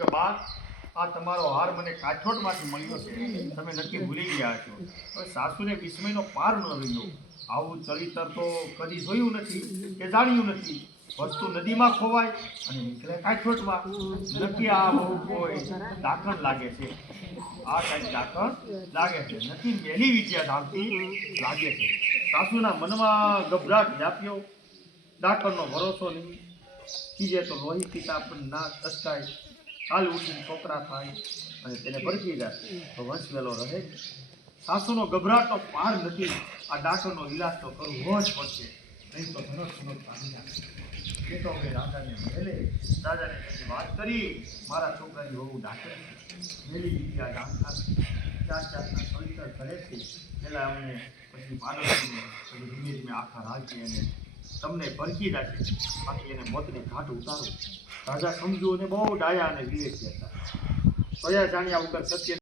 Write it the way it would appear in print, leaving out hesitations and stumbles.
કે બા આ તમારો હાર મને કાઠોટમાંથી મળ્યો છે, તમે નક્કી ભૂલી ગયા છો. હવે સાસુને વિસ્મયનો પાર ન રહ્યો. આવું ચરિત્ર તો કદી જોયું નથી કે જાણ્યું નથી. વસ્તુ નદીમાં ખોવાય અને નીકળે કાઠોટમાં. નક્કી આ બહુ કોઈ ડાકણ લાગે છે. આ કાંઈક ડાકણ લાગે છે. નક્કી મેલી વિદ્યા ધામતી લાગે છે. સાસુના મનમાં ગભરાટ વ્યાપ્યો. ડાકણનો ભરોસો નહીં. કીજે તો લોહી પિતા પણ ના અટકાય. હાલ ઉઠીને છોકરા થાય અને તેને ભરકી જાય તો વંશવેલો રહે. સાસુનો ગભરાટનો પાર નથી. આ ડાકરનો ઇલાજ તો કરવો જ પડશે, નહીં તો ધનો પામી નાખે. એ તો હવે રાજાને મહેલે રાજાને તેની વાત કરી, મારા છોકરાની બહુ ડાકર મેલી વિદ્યા જાણતા જાત જાતના સવિતર કરે છે. પહેલાં અમને પછી પાડોશીને પછી ધીમે ધીમે આખા રાજ્ય એને તમને ભરકી રાખે, બાકી એને મોતને ઘાટ ઉતારો. રાજા સમજુ અને બહુ ડાયા અને વિવેકી હતા. કયા જાણ્યા વગર સત્ય